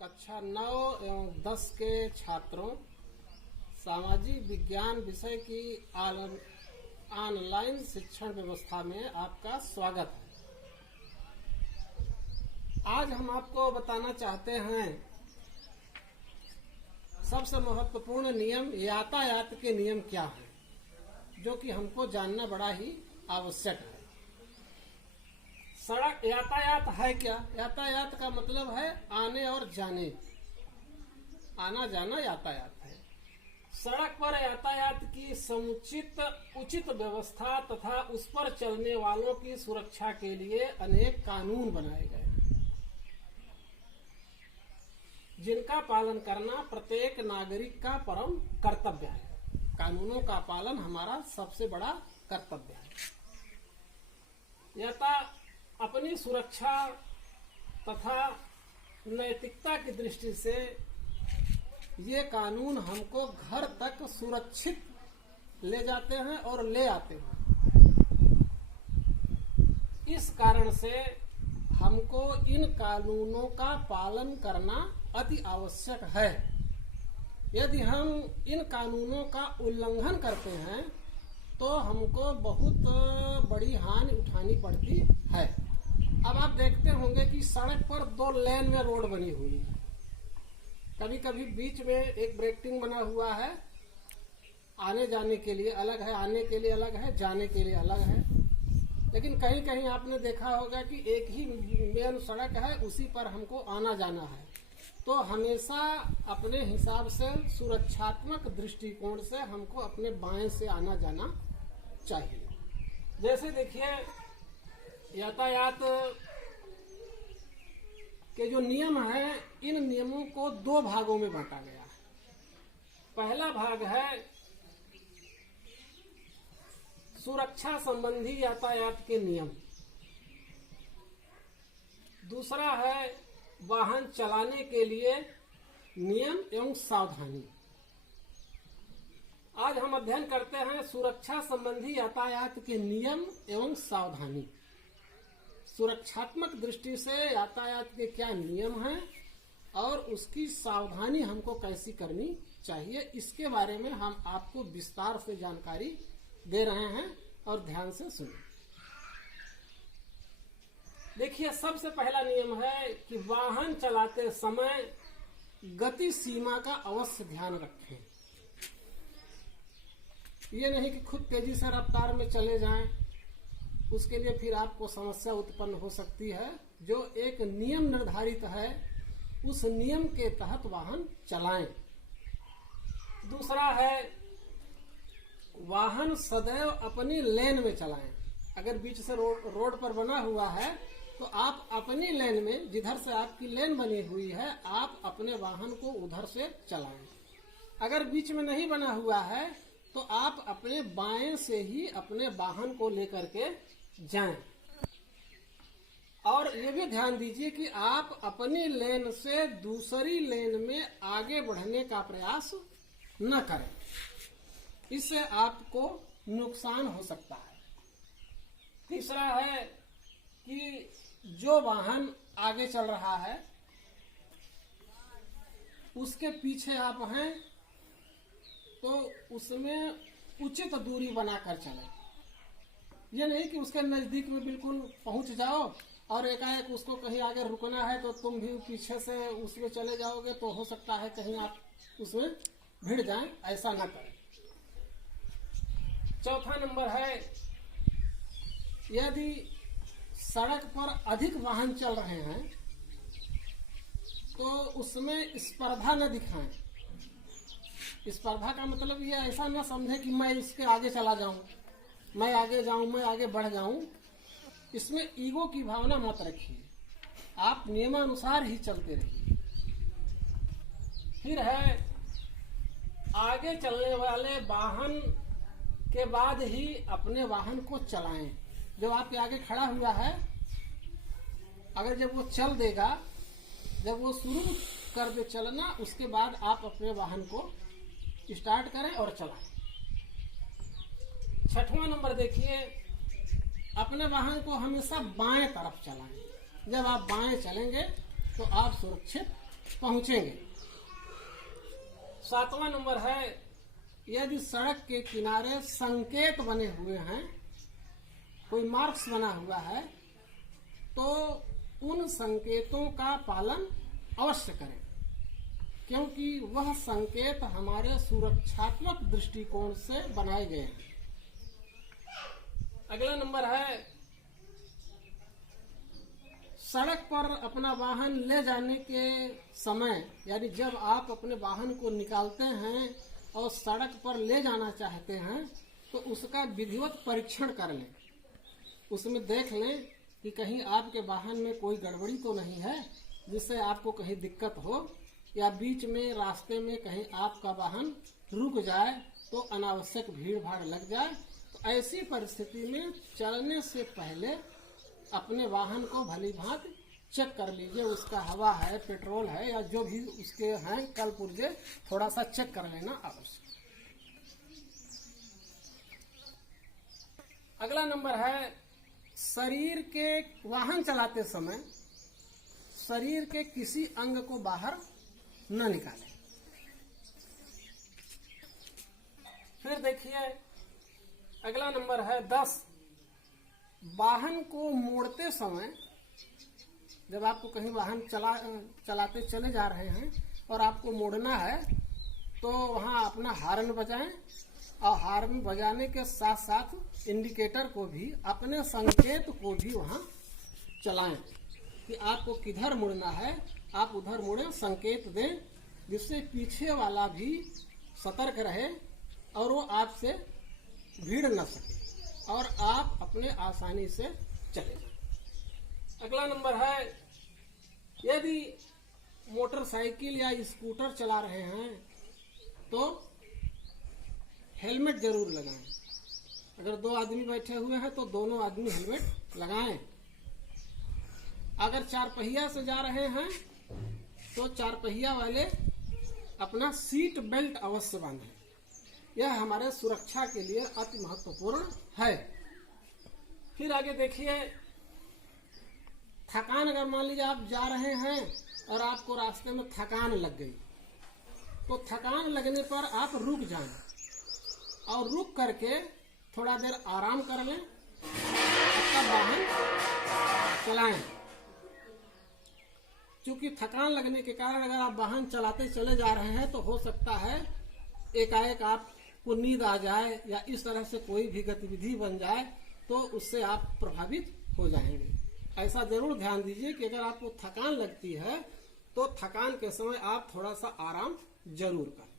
कक्षा 9 एवं 10 के छात्रों, सामाजिक विज्ञान विषय की ऑनलाइन शिक्षण व्यवस्था में आपका स्वागत है। आज हम आपको बताना चाहते हैं सबसे महत्वपूर्ण नियम, यातायात के नियम क्या हैं, जो कि हमको जानना बड़ा ही आवश्यक है। सड़क यातायात है क्या? यातायात का मतलब है आने और जाने, आना जाना यातायात है। सड़क पर यातायात की समुचित उचित व्यवस्था तथा उस पर चलने वालों की सुरक्षा के लिए अनेक कानून बनाए गए, जिनका पालन करना प्रत्येक नागरिक का परम कर्तव्य है। कानूनों का पालन हमारा सबसे बड़ा कर्तव्य है। अपनी सुरक्षा तथा नैतिकता की दृष्टि से ये कानून हमको घर तक सुरक्षित ले जाते हैं और ले आते हैं। इस कारण से हमको इन कानूनों का पालन करना अति आवश्यक है। यदि हम इन कानूनों का उल्लंघन करते हैं तो हमको बहुत बड़ी हानि उठानी पड़ती है। अब आप देखते होंगे कि सड़क पर 2 लेन में रोड बनी हुई है। कभी कभी बीच में एक ब्रेकिंग बना हुआ है, आने जाने के लिए अलग है, आने के लिए अलग है, जाने के लिए अलग है। लेकिन कहीं कहीं आपने देखा होगा कि एक ही मेन सड़क है, उसी पर हमको आना जाना है। तो हमेशा अपने हिसाब से सुरक्षात्मक दृष्टिकोण से हमको अपने बाएं से आना जाना चाहिए। जैसे देखिए, यातायात के जो नियम हैं, इन नियमों को 2 भागों में बांटा गया है। पहला भाग है सुरक्षा संबंधी यातायात के नियम, दूसरा है वाहन चलाने के लिए नियम एवं सावधानी। आज हम अध्ययन करते हैं सुरक्षा संबंधी यातायात के नियम एवं सावधानी। सुरक्षात्मक दृष्टि से यातायात के क्या नियम हैं और उसकी सावधानी हमको कैसी करनी चाहिए, इसके बारे में हम आपको विस्तार से जानकारी दे रहे हैं और ध्यान से सुनिए। देखिए, सबसे पहला नियम है कि वाहन चलाते समय गति सीमा का अवश्य ध्यान रखें। ये नहीं कि खुद तेजी से रफ्तार में चले जाएं, उसके लिए फिर आपको समस्या उत्पन्न हो सकती है। जो एक नियम निर्धारित है, उस नियम के तहत वाहन चलाएं। दूसरा है वाहन सदैव अपनी लेन में चलाएं। अगर बीच से रोड पर बना हुआ है तो आप अपनी लेन में, जिधर से आपकी लेन बनी हुई है, आप अपने वाहन को उधर से चलाएं। अगर बीच में नहीं बना हुआ है तो आप अपने बाएं से ही अपने वाहन को लेकर के जाएं। और ये भी ध्यान दीजिए कि आप अपनी लेन से दूसरी लेन में आगे बढ़ने का प्रयास न करें, इससे आपको नुकसान हो सकता है। तीसरा है कि जो वाहन आगे चल रहा है उसके पीछे आप हैं तो उसमें उचित दूरी बनाकर चलें। ये नहीं कि उसके नजदीक में बिल्कुल पहुंच जाओ और एकाएक उसको कहीं आगे रुकना है तो तुम भी पीछे से उसमें चले जाओगे, तो हो सकता है कहीं आप उसमें भिड़ जाएं। ऐसा ना करें। चौथा नंबर है, यदि सड़क पर अधिक वाहन चल रहे हैं तो उसमें स्पर्धा न दिखाएं। स्पर्धा का मतलब ये ऐसा न समझे कि मैं इसके आगे चला जाऊं, मैं आगे जाऊं, मैं आगे बढ़ जाऊं। इसमें ईगो की भावना मत रखिए, आप नियमानुसार ही चलते रहिए। फिर है आगे चलने वाले वाहन के बाद ही अपने वाहन को चलाएं। जब आपके आगे खड़ा हुआ है, अगर जब वो चल देगा, जब वो शुरू कर दे चलना, उसके बाद आप अपने वाहन को स्टार्ट करें और चलाएं। 6वां नंबर देखिए, अपने वाहन को हमेशा बाएं तरफ चलाएं। जब आप बाएं चलेंगे तो आप सुरक्षित पहुंचेंगे। 7वां नंबर है, यदि सड़क के किनारे संकेत बने हुए हैं, कोई मार्क्स बना हुआ है, तो उन संकेतों का पालन अवश्य करें, क्योंकि वह संकेत हमारे सुरक्षात्मक दृष्टिकोण से बनाए गए हैं। अगला नंबर है, सड़क पर अपना वाहन ले जाने के समय, यानी जब आप अपने वाहन को निकालते हैं और सड़क पर ले जाना चाहते हैं, तो उसका विधिवत परीक्षण कर लें। उसमें देख लें कि कहीं आपके वाहन में कोई गड़बड़ी तो नहीं है जिससे आपको कहीं दिक्कत हो, या बीच में रास्ते में कहीं आपका वाहन रुक जाए तो अनावश्यक भीड़ भाड़ लग जाए। तो ऐसी परिस्थिति में चलने से पहले अपने वाहन को भली भांति चेक कर लीजिए, उसका हवा है, पेट्रोल है, या जो भी उसके हैं कल पुर्जे, थोड़ा सा चेक कर लेना आवश्यक। अगला नंबर है, शरीर के वाहन चलाते समय शरीर के किसी अंग को बाहर न निकालें। फिर देखिए अगला नंबर है 10, वाहन को मोड़ते समय, जब आपको कहीं वाहन चलाते चले जा रहे हैं और आपको मोड़ना है, तो वहां अपना हॉर्न बजाएं, और हॉर्न बजाने के साथ साथ इंडिकेटर को भी, अपने संकेत को भी वहां चलाएं कि आपको किधर मुड़ना है, आप उधर मुड़े, संकेत दें, जिससे पीछे वाला भी सतर्क रहे और वो आपसे भीड़ न सके और आप अपने आसानी से चले जाएं। अगला नंबर है, यदि मोटरसाइकिल या स्कूटर चला रहे हैं तो हेलमेट जरूर लगाएं। अगर 2 आदमी बैठे हुए हैं तो दोनों आदमी हेलमेट लगाएं। अगर 4 पहिया से जा रहे हैं तो 4 पहिया वाले अपना सीट बेल्ट अवश्य बांधें। यह हमारे सुरक्षा के लिए अति महत्वपूर्ण है। फिर आगे देखिए, थकान, अगर मान लीजिए आप जा रहे हैं और आपको रास्ते में थकान लग गई, तो थकान लगने पर आप रुक जाएं और रुक करके थोड़ा देर आराम कर लें, तब वाहन चलाएं। क्योंकि थकान लगने के कारण अगर आप वाहन चलाते चले जा रहे हैं तो हो सकता है एकाएक आपको नींद आ जाए या इस तरह से कोई भी गतिविधि बन जाए, तो उससे आप प्रभावित हो जाएंगे। ऐसा जरूर ध्यान दीजिए कि अगर आपको थकान लगती है तो थकान के समय आप थोड़ा सा आराम जरूर करें।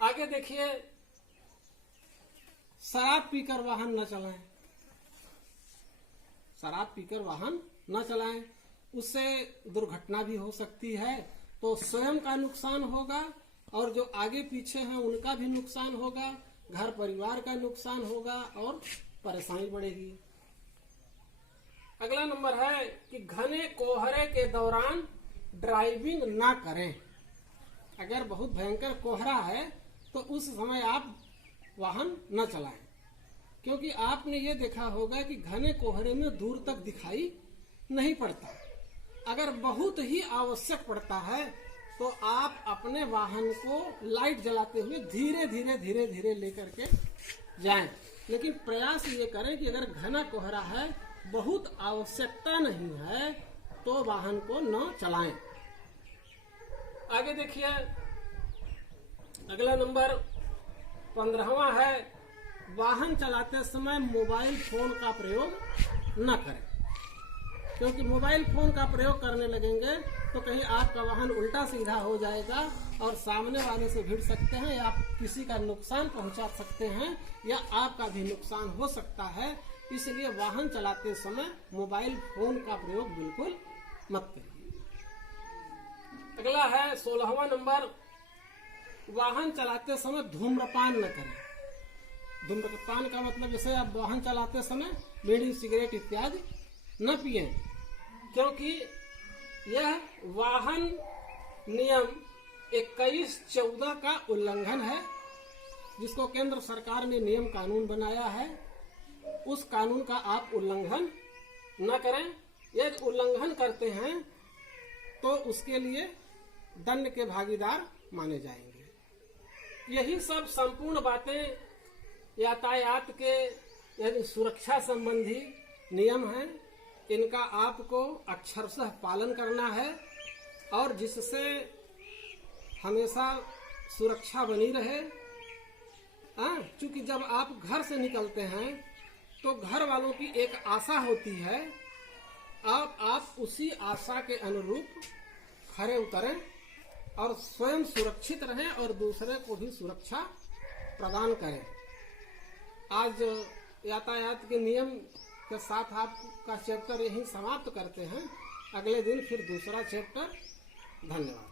आगे देखिए, शराब पीकर वाहन न चलाएं। शराब पीकर वाहन न चलाएं, उससे दुर्घटना भी हो सकती है। तो स्वयं का नुकसान होगा और जो आगे पीछे हैं उनका भी नुकसान होगा, घर परिवार का नुकसान होगा और परेशानी बढ़ेगी। अगला नंबर है कि घने कोहरे के दौरान ड्राइविंग ना करें। अगर बहुत भयंकर कोहरा है तो उस समय आप वाहन न चलाएं, क्योंकि आपने ये देखा होगा कि घने कोहरे में दूर तक दिखाई नहीं पड़ता। अगर बहुत ही आवश्यक पड़ता है तो आप अपने वाहन को लाइट जलाते हुए धीरे धीरे लेकर के जाएं। लेकिन प्रयास ये करें कि अगर घना कोहरा है, बहुत आवश्यकता नहीं है, तो वाहन को न चलाएं। आगे देखिए, अगला नंबर 15वां है, वाहन चलाते समय मोबाइल फोन का प्रयोग न करें। क्योंकि मोबाइल फोन का प्रयोग करने लगेंगे तो कहीं आपका वाहन उल्टा सीधा हो जाएगा और सामने वाले से भिड़ सकते हैं, या आप किसी का नुकसान पहुंचा सकते हैं, या आपका भी नुकसान हो सकता है। इसलिए वाहन चलाते समय मोबाइल फोन का प्रयोग बिल्कुल मत करिए। अगला है 16वां नंबर, वाहन चलाते समय धूम्रपान न करें। धूम्रपान का मतलब जैसे आप वाहन चलाते समय बीड़ी, सिगरेट इत्यादि न पिए, क्योंकि यह वाहन नियम 21-14 का उल्लंघन है, जिसको केंद्र सरकार ने नियम कानून बनाया है। उस कानून का आप उल्लंघन न करें। यदि उल्लंघन करते हैं तो उसके लिए दंड के भागीदार माने जाएंगे। यही सब संपूर्ण बातें यातायात के यानी सुरक्षा संबंधी नियम हैं। इनका आपको अक्षरशः पालन करना है और जिससे हमेशा सुरक्षा बनी रहे। क्योंकि जब आप घर से निकलते हैं तो घर वालों की एक आशा होती है, अब आप उसी आशा के अनुरूप खरे उतरें और स्वयं सुरक्षित रहें और दूसरे को भी सुरक्षा प्रदान करें। आज यातायात के नियम के साथ आपका चैप्टर यहीं समाप्त करते हैं। अगले दिन फिर दूसरा चैप्टर। धन्यवाद।